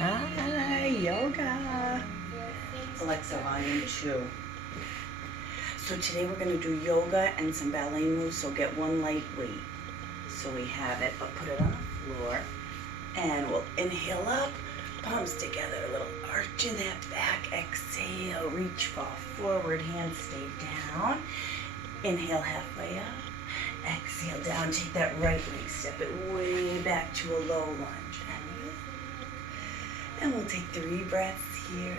Hi, yoga. Alexa, volume 2. So today we're going to do yoga and some ballet moves, so get one light weight. So we have it, but put it on the floor. And we'll inhale up, palms together, a little arch in that back. Exhale, reach, fall forward, hands stay down. Inhale halfway up. Exhale down, take that right leg, step it way back to a low lunge. And we'll take 3 breaths here.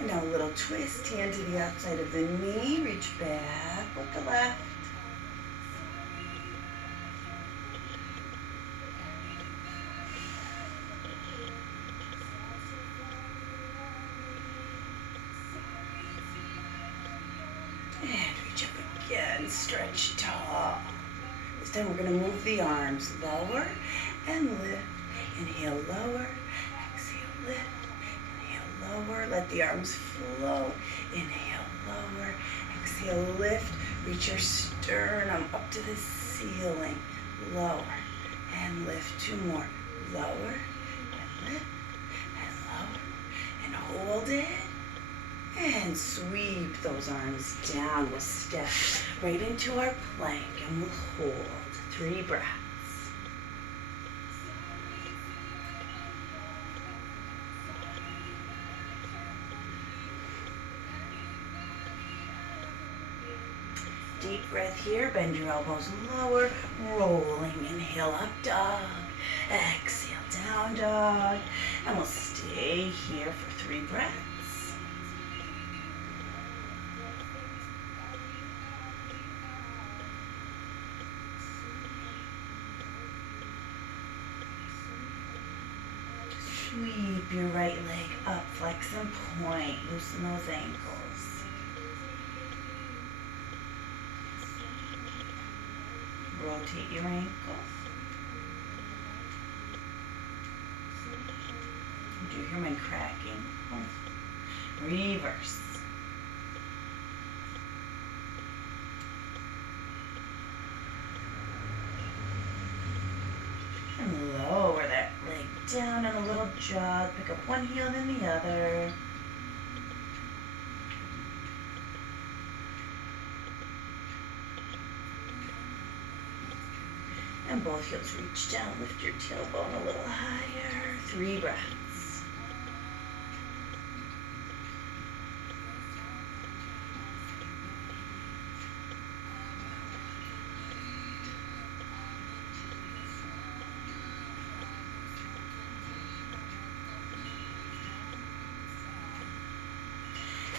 And now a little twist, hand to the outside of the knee, reach back with the left. And reach up again, stretch tall. This time we're going to move the arms lower and lift. Inhale, lower, exhale, lift. Lower, let the arms flow. Inhale, lower, exhale, lift. Reach your sternum up to the ceiling. Lower and lift. 2 more. Lower and lift and lower and hold it. And sweep those arms down. We'll step right into our plank and we'll hold. 3 breaths. Deep breath here, bend your elbows lower, rolling, inhale up dog, exhale down dog, and we'll stay here for 3 breaths. Sweep your right leg up, flex and point, loosen those ankles. Rotate your ankles. Do you hear my cracking? Reverse. And lower that leg down in a little jog. Pick up one heel then the other. And both heels reach down, lift your tailbone a little higher. 3 breaths.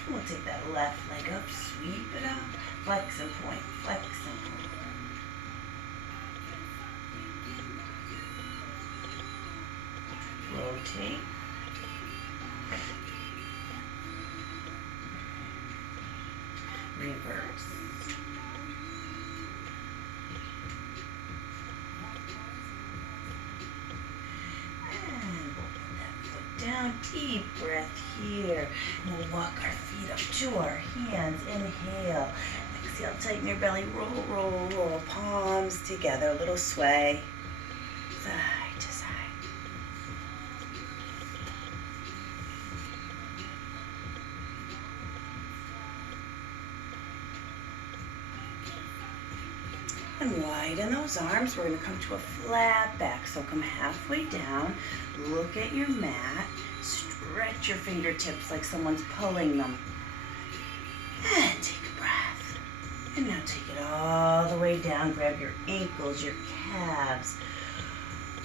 And we'll take that left leg up, sweep it up, flex and point, flex and point. Rotate. Reverse. And we'll put that foot down. Deep breath here. And we'll walk our feet up to our hands. Inhale. Exhale, tighten your belly. Roll, roll, roll. Palms together. A little sway. Side to side. And widen those arms. We're going to come to a flat back. So come halfway down. Look at your mat. Stretch your fingertips like someone's pulling them. And take a breath. And now take it all the way down. Grab your ankles, your calves,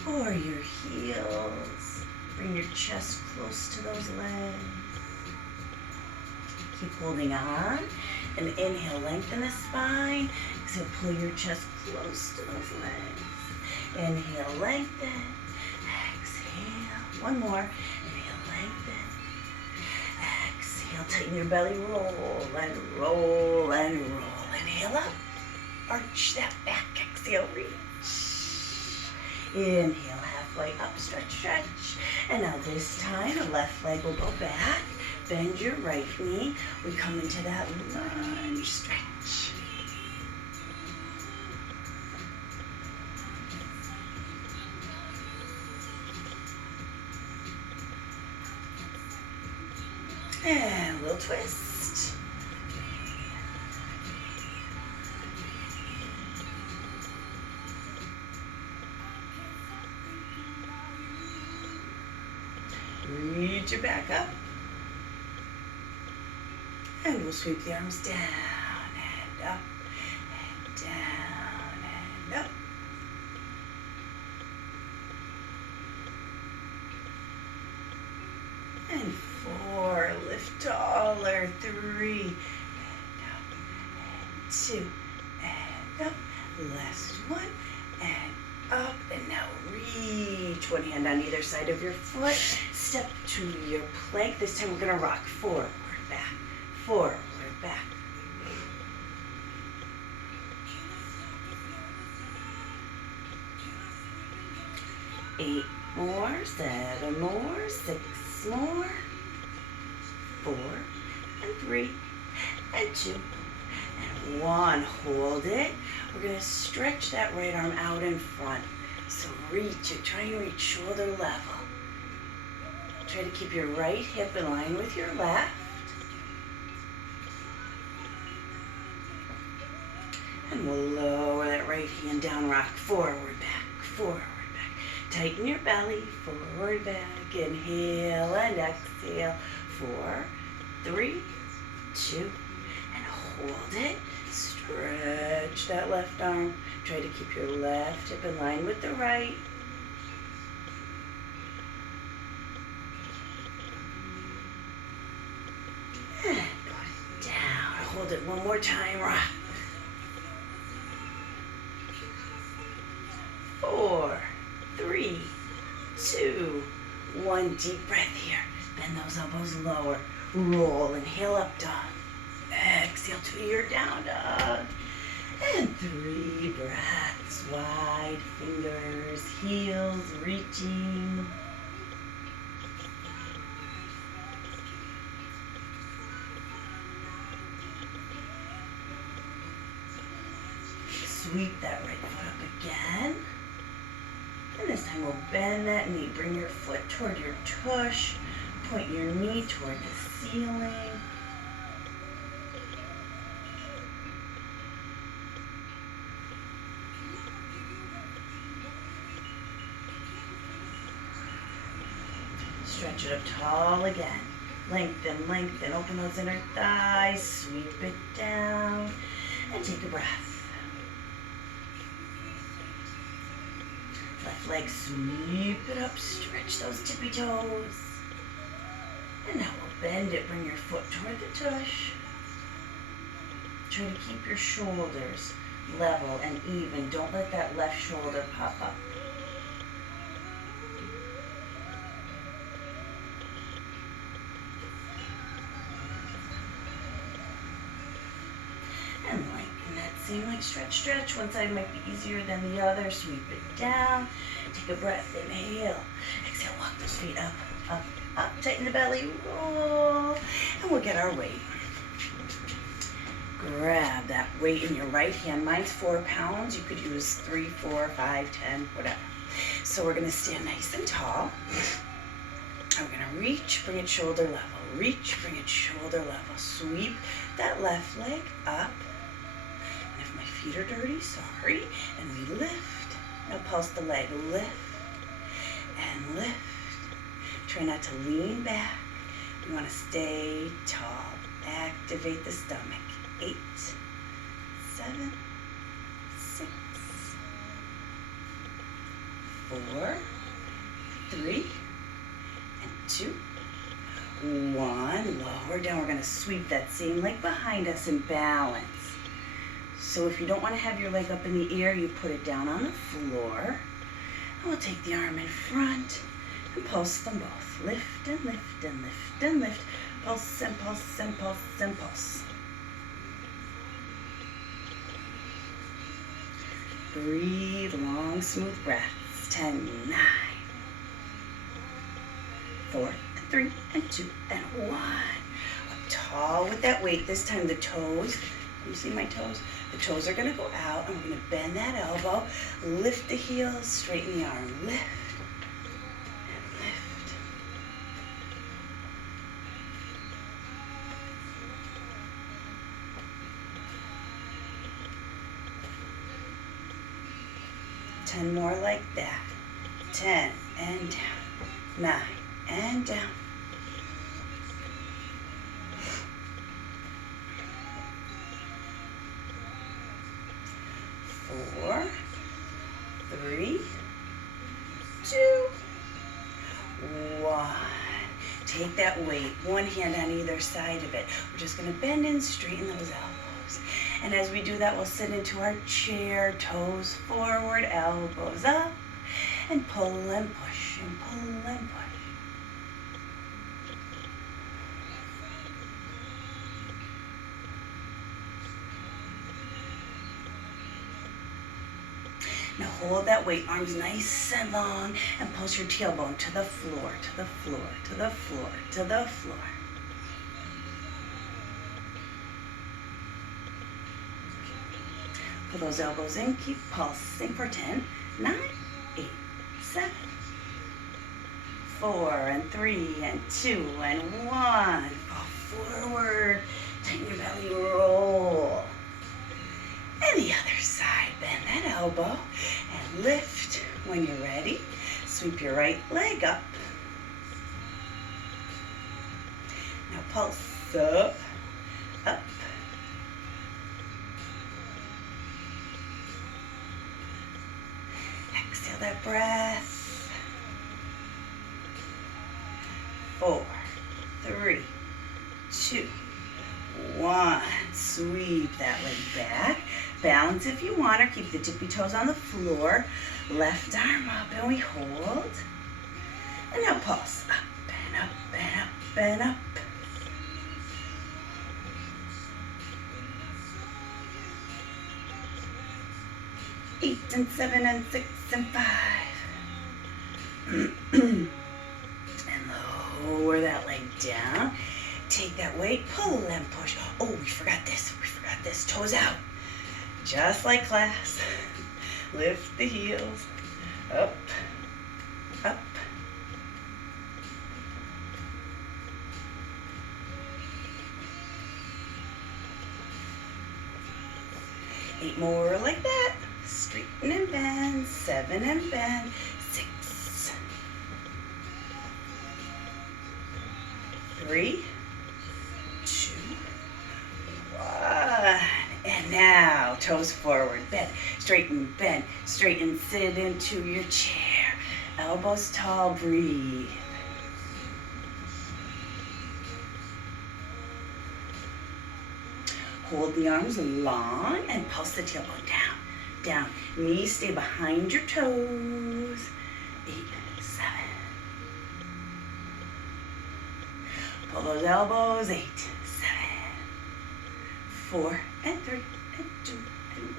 or your heels. Bring your chest close to those legs. Keep holding on. And inhale, lengthen the spine. Exhale, pull your chest close to those legs. Inhale, lengthen. Exhale. One more. Inhale, lengthen. Exhale, tighten your belly. Roll and roll and roll. Inhale up. Arch that back. Exhale, reach. Inhale, halfway up. Stretch, stretch. And now this time, the left leg will go back. Bend your right knee. We come into that lunge stretch. And a little twist. Reach it back up. And we'll sweep the arms down and up and down and up. And 4, lift taller, 3, and up, and 2, and up. Last one, and up, and now reach. One hand on either side of your foot. Step to your plank. This time we're gonna rock forward, back, forward, back. Eight more, 7 more, 6 more, 4, and 3, and 2, and 1. Hold it. We're gonna stretch that right arm out in front. So reach it, try and reach shoulder level. Try to keep your right hip in line with your left. And we'll lower that right hand down, rock forward, back, forward, back. Tighten your belly, forward, back. Inhale and exhale. 4, 3, 2, and hold it. Stretch that left arm. Try to keep your left hip in line with the right. And put it down. Hold it one more time. Rock. 4, 3, 2, 1. Deep breath here. Bend those elbows lower. Roll. Inhale up dog. Exhale to your down dog. And 3 breaths. Wide fingers, heels reaching. Sweep that right foot up again. And this time we'll bend that knee. Bring your foot toward your tush. Point your knee toward the ceiling. Stretch it up tall again. Lengthen, lengthen. Open those inner thighs. Sweep it down. And take a breath. Left leg, sweep it up. Stretch those tippy toes. And now we'll bend it. Bring your foot toward the tush. Try to keep your shoulders level and even. Don't let that left shoulder pop up. And lengthen that same leg. Stretch, stretch. One side might be easier than the other. Sweep it down. Take a breath. Inhale. Exhale. Walk those feet up, up, up. Tighten the belly. Roll. And we'll get our weight. Grab that weight in your right hand. Mine's 4 pounds. You could use 3, 4, 5, 10, whatever. So we're going to stand nice and tall. I'm going to reach, bring it shoulder level. Reach, bring it shoulder level. Sweep that left leg up. And if my feet are dirty, sorry. And we lift. Now pulse the leg. Lift and lift. Try not to lean back. We want to stay tall. Activate the stomach. 8, 7, 6, 4, 3, and 2, 1. Lower down. We're going to sweep that same leg behind us and balance. So if you don't want to have your leg up in the air, you put it down on the floor. And we'll take the arm in front and pulse them both. Lift and lift and lift and lift. Pulse and pulse and pulse and pulse. Breathe long, smooth breaths. 10, 9, 4, 3, and 2, and 1. tall with that weight. This time the toes, you see my toes? The toes are gonna go out. I'm gonna bend that elbow, lift the heels, straighten the arm, lift and lift. Ten more like that. 10 and down. 9 and down. 4, 3, 2, 1. Take that weight, one hand on either side of it. We're just going to bend and straighten those elbows. And as we do that, we'll sit into our chair, toes forward, elbows up, and pull and push, and pull and push. Now hold that weight, arms nice and long, and pulse your tailbone to the floor, to the floor, to the floor, to the floor. Pull those elbows in, keep pulsing for 10, 9, 8, 7, 4, and 3, and 2, and 1. Fall forward, tighten your belly, roll. And the other side, bend that elbow and lift when you're ready. Sweep your right leg up. Now pulse up, up. Exhale that breath. 4, 3, 2, 1. Sweep that leg back. Balance if you want, or keep the tippy toes on the floor. Left arm up, and we hold. And now pulse up and up and up and up. 8 and 7 and 6 and 5. And lower that leg down. Take that weight, pull and push. Oh, we forgot this. Toes out. Just like class. Lift the heels. Up, up. Eight more like that. Straighten and bend. 7 and bend. 6. 3, 2, 1. And now, toes forward, bend, straighten, sit into your chair. Elbows tall, breathe. Hold the arms long and pulse the tailbone down, down. Knees stay behind your toes. 8, 7. Pull those elbows, 8, 7, 4, and 3, and 2, and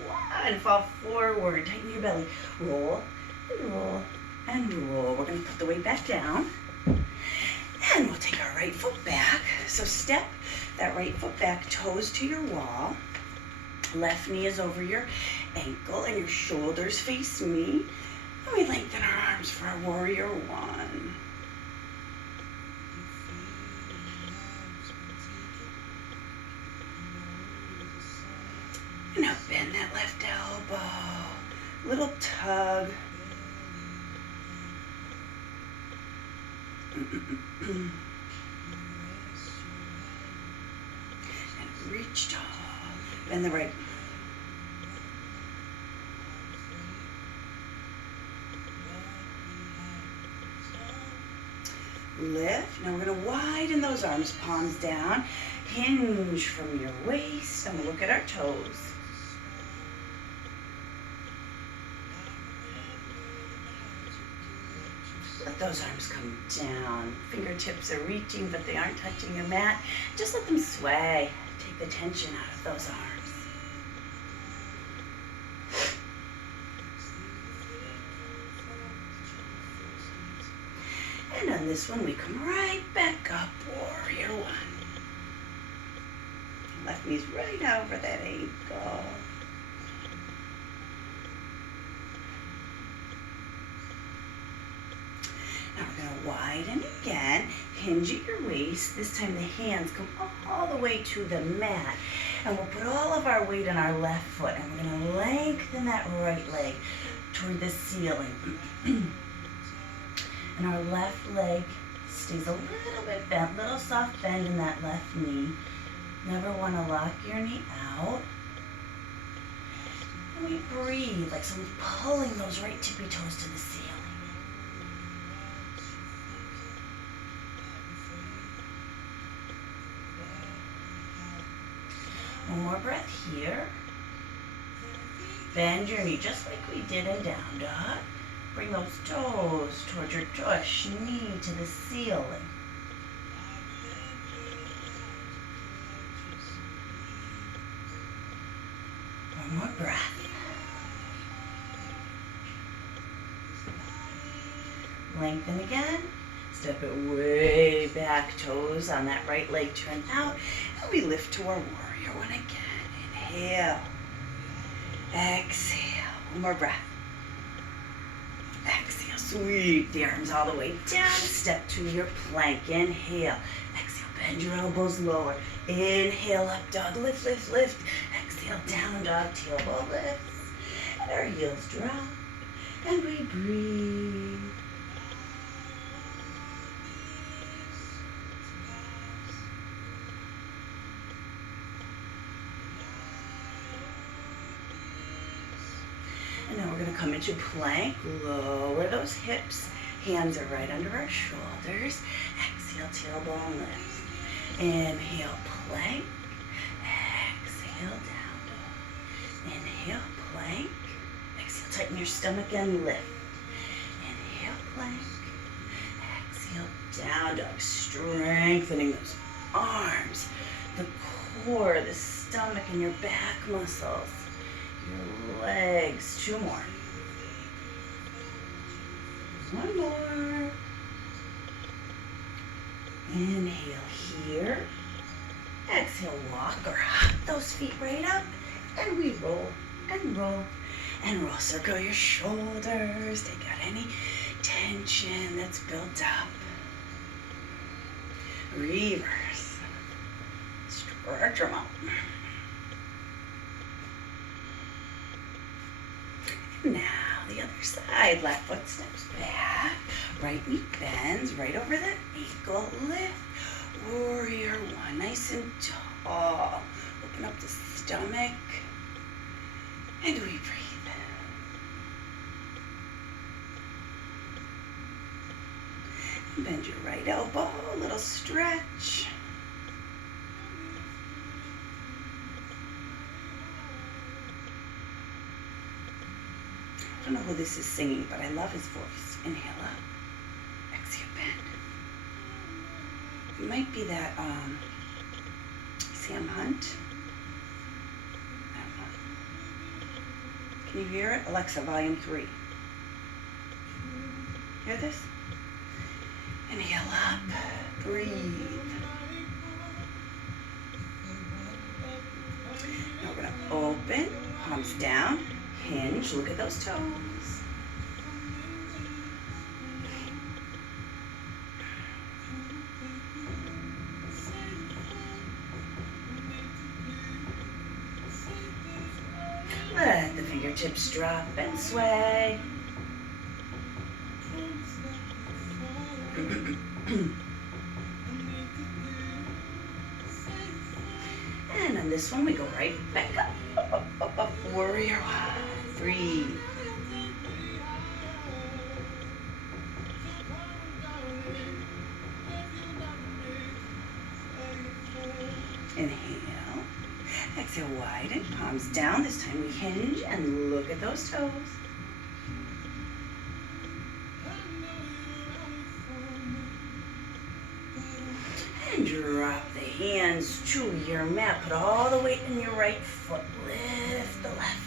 1. Fall forward, tighten your belly. Roll, and roll, and roll. We're gonna put the weight back down. And we'll take our right foot back. So step that right foot back, toes to your wall. Left knee is over your ankle and your shoulders face me. And we lengthen our arms for our warrior 1. And now bend that left elbow. Little tug. And reach tall. Bend the right. Lift. Now we're going to widen those arms, palms down. Hinge from your waist. And we'll look at our toes. Let those arms come down. Fingertips are reaching, but they aren't touching your mat. Just let them sway. Take the tension out of those arms. And on this one, we come right back up, warrior 1. Left knee's right over that ankle. Now we're going to widen again. Hinge at your waist. This time the hands come all the way to the mat. And we'll put all of our weight on our left foot. And we're going to lengthen that right leg toward the ceiling. And our left leg stays a little bit bent, little soft bend in that left knee. Never want to lock your knee out. And we breathe like someone's pulling those right tippy toes to the ceiling. One more breath here. Bend your knee just like we did in down dog. Bring those toes towards your tush, knee to the ceiling. One more breath. Lengthen again. Step it way back, toes on that right leg turn out. And we lift to our warrior one again. Inhale. Exhale. One more breath. Exhale. Sweep the arms all the way down. Step to your plank. Inhale. Exhale. Bend your elbows lower. Inhale. Up dog. Lift, lift, lift. Exhale. Down dog. Tailbone lifts. And our heels drop. And we breathe. And now we're going to come into plank. Lower those hips. Hands are right under our shoulders. Exhale, tailbone lifts. Inhale, plank. Exhale, down dog. Inhale, plank. Exhale, tighten your stomach and lift. Inhale, plank. Exhale, down dog. Strengthening those arms, the core, the stomach, and your back muscles. Your legs. Two more. One more. Inhale here. Exhale, walk or hop those feet right up. And we roll and roll and roll. Circle your shoulders. Take out any tension that's built up. Reverse. Stretch them out. Now the other side, left foot steps back, right knee bends right over that ankle, lift, warrior one, nice and tall. Open up the stomach, and we breathe. And bend your right elbow, a little stretch. I don't know who this is singing, but I love his voice. Inhale up. Exhale, bend. It might be that Sam Hunt. I don't know. Can you hear it? Alexa, volume 3. Hear this? Inhale up. Breathe. Now we're going to open, palms down. Hinge, look at those toes. Let the fingertips drop and sway. And on this one, we go right back up. Up, up, up, warrior one. Breathe. Inhale. Exhale, widen, palms down. This time we hinge and look at those toes. And drop the hands to your mat. Put all the weight in your right foot. Lift the left.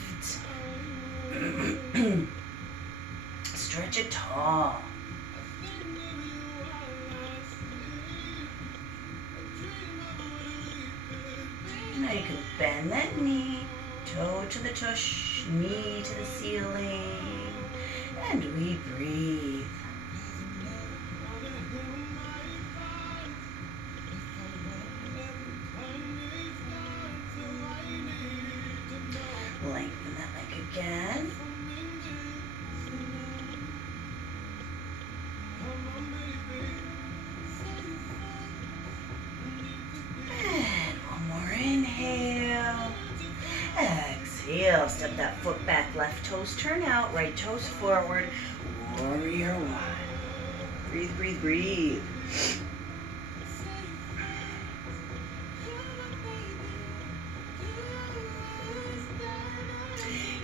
Stretch it tall. And Now you can bend that knee, toe to the tush, knee to the ceiling, and we breathe. Lengthen that leg again. And one more inhale. Exhale, step that foot back, left toes turn out, right toes forward. Warrior one. Breathe, breathe, breathe.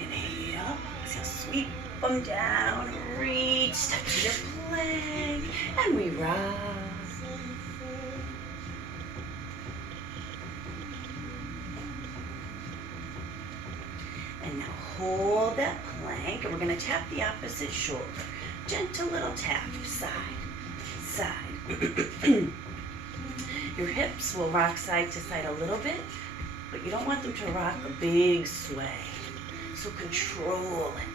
Inhale, exhale, sweep them down, reach, step to your plank, and we rock. And now hold that plank, and we're going to tap the opposite shoulder. Gentle little tap, side, side. Your hips will rock side to side a little bit, but you don't want them to rock a big sway. So control it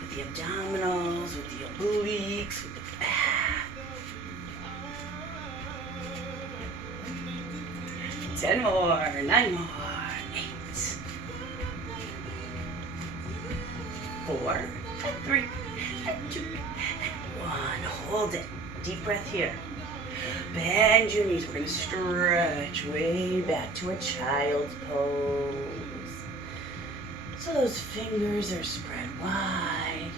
with the abdominals, with the obliques, with the back. 10 more, 9 more, 8, 4, and 3, and 2, and 1. Hold it. Deep breath here. Bend your knees. We're going to stretch way back to a child's pose. So those fingers are spread wide.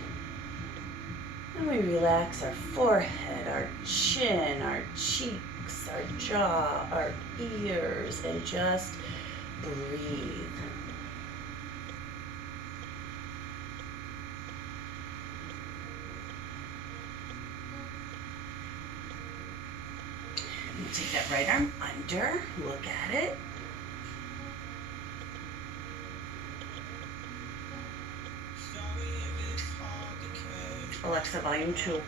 And we relax our forehead, our chin, our cheeks, our jaw, our ears, and just breathe. We'll take that right arm under, look at it. Alexa, volume 2.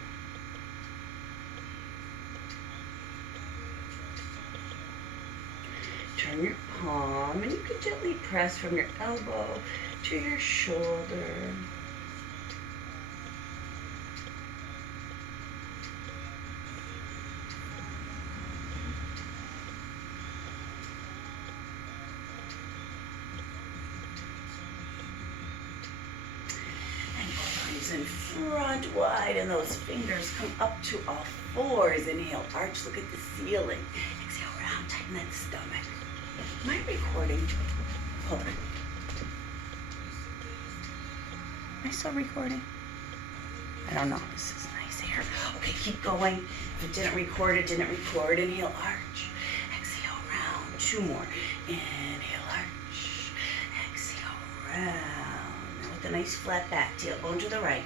Turn your palm, and you can gently press from your elbow to your shoulder. In front wide, and those fingers come up to all fours. Inhale, arch, look at the ceiling. Exhale, round, tighten that stomach. Am I recording? Hold on. Am I still recording? I don't know. This is nice here. Okay, keep going. If it didn't record, it didn't record. Inhale, arch. Exhale, round. 2 more. Inhale, arch. Exhale, round. A nice flat back, tailbone to the right,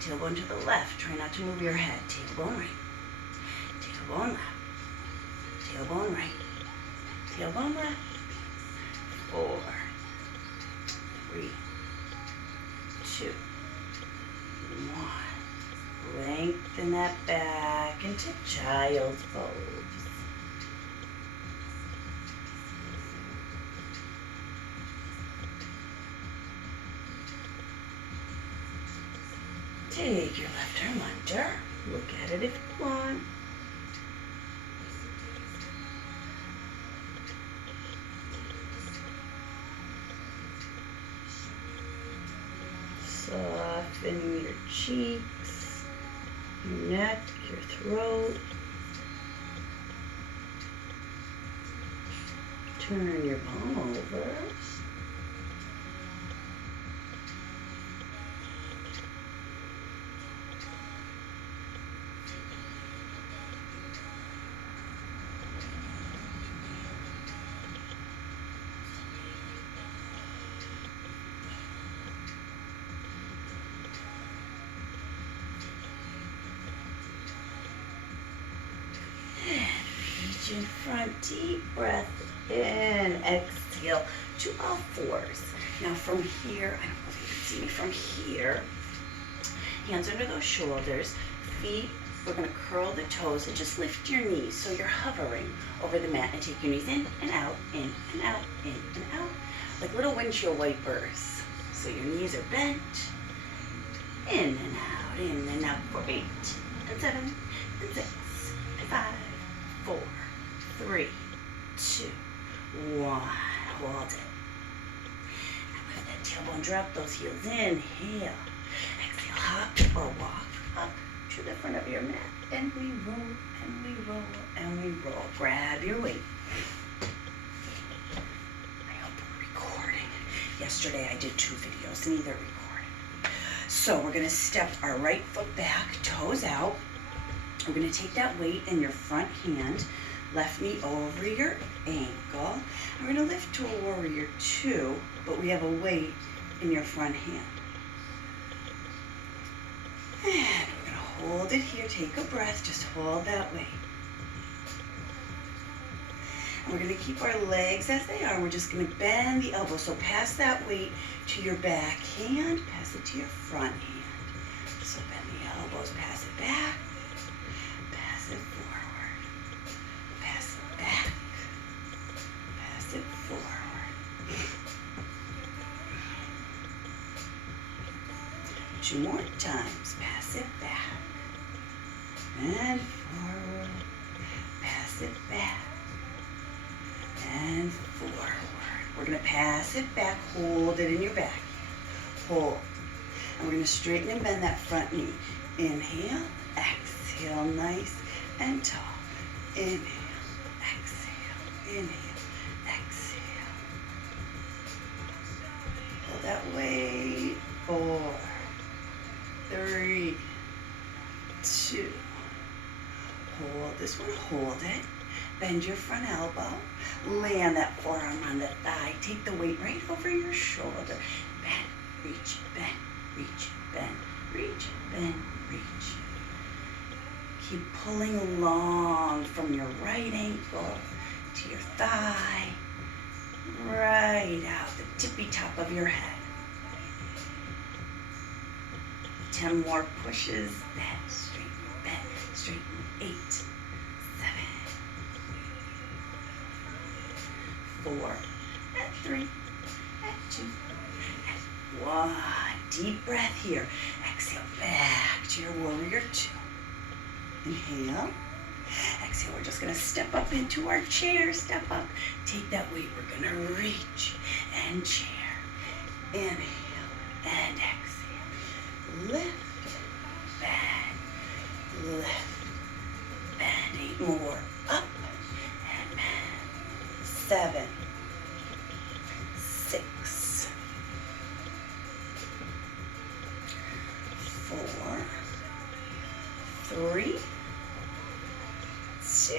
tailbone to the left. Try not to move your head. Tailbone right, tailbone left, tailbone right, tailbone left. 4, 3, 2, 1. Lengthen that back into child's pose. Take your left arm under. Look at it if you want. Soften your cheeks, your neck, your throat. Turn your palm over. In front, deep breath in, exhale to all fours. Now from here, I don't know if you can see me from here, hands under those shoulders, feet, we're going to curl the toes and just lift your knees so you're hovering over the mat, and take your knees in and out, in and out, in and out, like little windshield wipers. So your knees are bent, in and out for 8 and 7 and 6 and 5, 4, 3, 2, 1. Hold it. And lift that tailbone, drop those heels. Inhale. Exhale, hop or walk up to the front of your mat. And we roll, and we roll, and we roll. Grab your weight. I hope we're recording. Yesterday I did 2 videos, neither recorded. So we're going to step our right foot back, toes out. We're going to take that weight in your front hand, left knee over your ankle. We're going to lift to a warrior 2, but we have a weight in your front hand. And we're going to hold it here. Take a breath. Just hold that weight. And we're going to keep our legs as they are. We're just going to bend the elbow. So pass that weight to your back hand. Pass it to your front hand. So bend the elbows. Pass it back. Pass it forward. Pass it back. Pass it forward. 2 more times. Pass it back. And forward. Pass it back. And forward. We're going to pass it back. Hold it in your back. Hold. And we're going to straighten and bend that front knee. Inhale. Exhale. Nice and tall. Inhale. Exhale. Inhale. Exhale. Hold that weight. 4, 3, 2. Hold this one. Hold it. Bend your front elbow. Land that forearm on the thigh. Take the weight right over your shoulder. Bend, reach, bend, reach, bend, reach, bend, reach. Keep pulling along from your right ankle to your thigh. Right out the tippy top of your head. 10 more pushes. Bend, straighten, 8, 7, 4, and 3, and 2, and 1. Deep breath here. Exhale back to your warrior 2. Inhale. Exhale. We're just going to step up into our chair. Step up. Take that weight. We're going to reach and chair. Inhale and exhale. Lift, bend, lift, bend. 8 more. Up and bend. 7, 6, 4, 3, 2,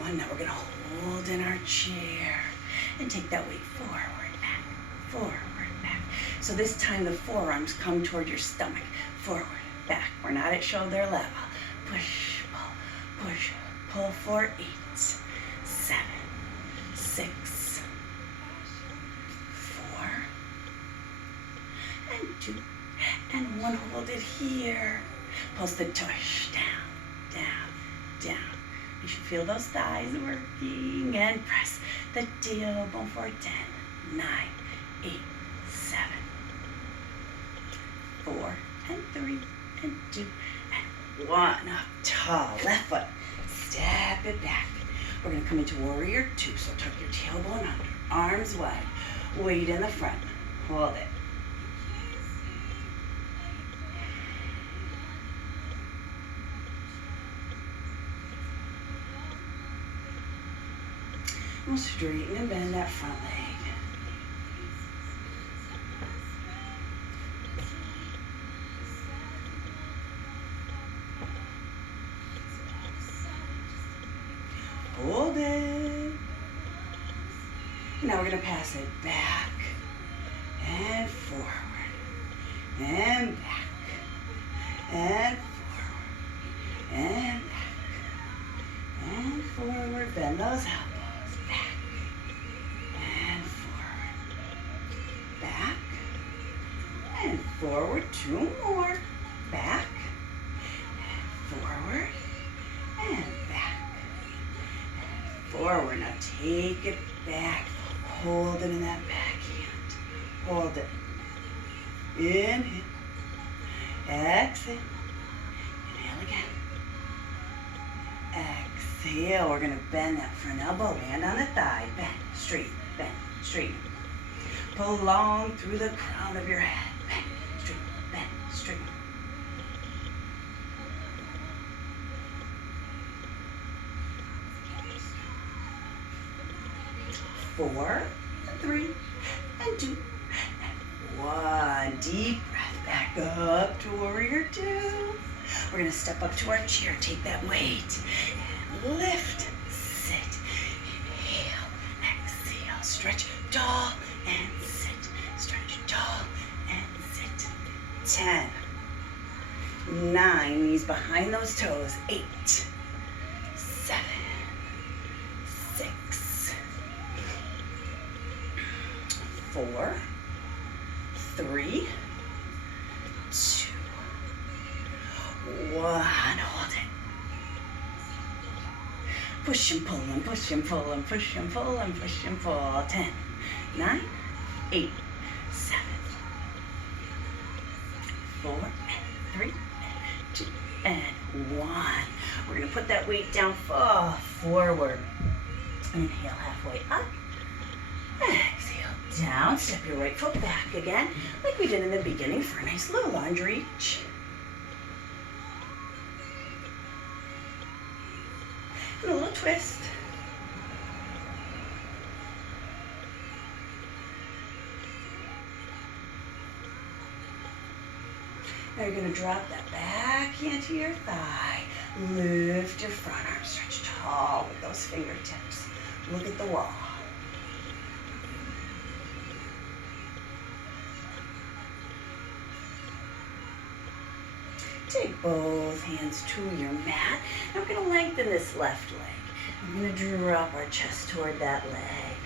1. Now we're going to hold in our chair and take that weight forward, back, forward, back. So this time the forearms come toward your stomach. Forward, back. We're not at shoulder level. Push, pull for 8, 7, 6, 4, and 2, and 1. Hold it here. Pulse the tush down, down, down. You should feel those thighs working, and press the tailbone for 10, 9, 8, 7, 4, and 3, and 2, and 1. Up tall, left foot. Step it back. We're going to come into warrior 2. So tuck your tailbone under, arms wide, weight in the front. Hold it. We'll straighten and bend that front leg. Hold it. Now we're going to pass it back and forward and back and forward and back and forward. Bend those elbows. Back and forward. Back and forward. 2 more. Back and forward and back. Forward. Now take take it back. Hold it in that back hand. Hold it. Inhale. Exhale. Inhale again. Exhale. We're going to bend that front elbow. Land on the thigh. Bend. Straight. Bend. Straight. Pull long through the crown of your head. Bend. Straight. Bend. Straight. 4, 3, and 2, and 1. Deep breath back up to warrior 2. We're going to step up to our chair. Take that weight. And lift. Sit. Inhale. Exhale. Stretch tall and sit. Stretch tall and sit. 10, 9. Knees behind those toes. 8, 7, 6, 4, 3, 2, 1. Hold it. Push and pull and push and pull and push and pull and push and pull. 10, 9, 8, 7, 4, 3, 2, and 1. We're going to put that weight down forward. Inhale halfway up. Exhale down. Step your right foot back again, like we did in the beginning for a nice low lunge reach. And a little twist. Now you're going to drop that back hand to your thigh. Lift your front arm. Stretch tall with those fingertips. Look at the wall. Take both hands to your mat. Now we're going to lengthen this left leg. I'm going to drop our chest toward that leg.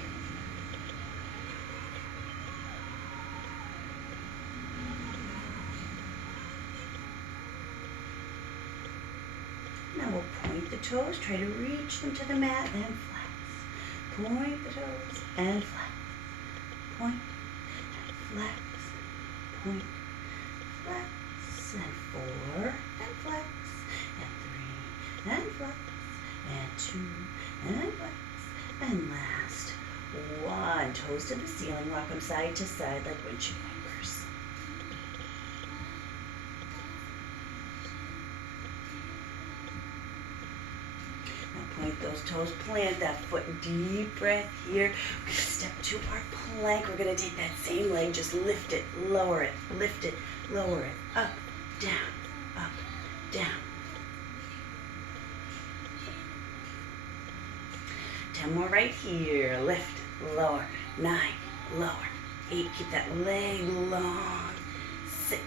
Now we'll point the toes, try to reach them to the mat, then flex. Point the toes and flex. Point and flex. Point, flex, and 4, and flex, and 3, and flex, and 2, and flex, and last 1. Toes to the ceiling, rock them side to side like windshield wipers. Point those toes, plant that foot, deep breath here. We're going to step to our plank. We're going to take that same leg, just lift it, lower it, lower it, up, down, 10 more right here, lift, lower, 9, lower, 8, keep that leg long, 6,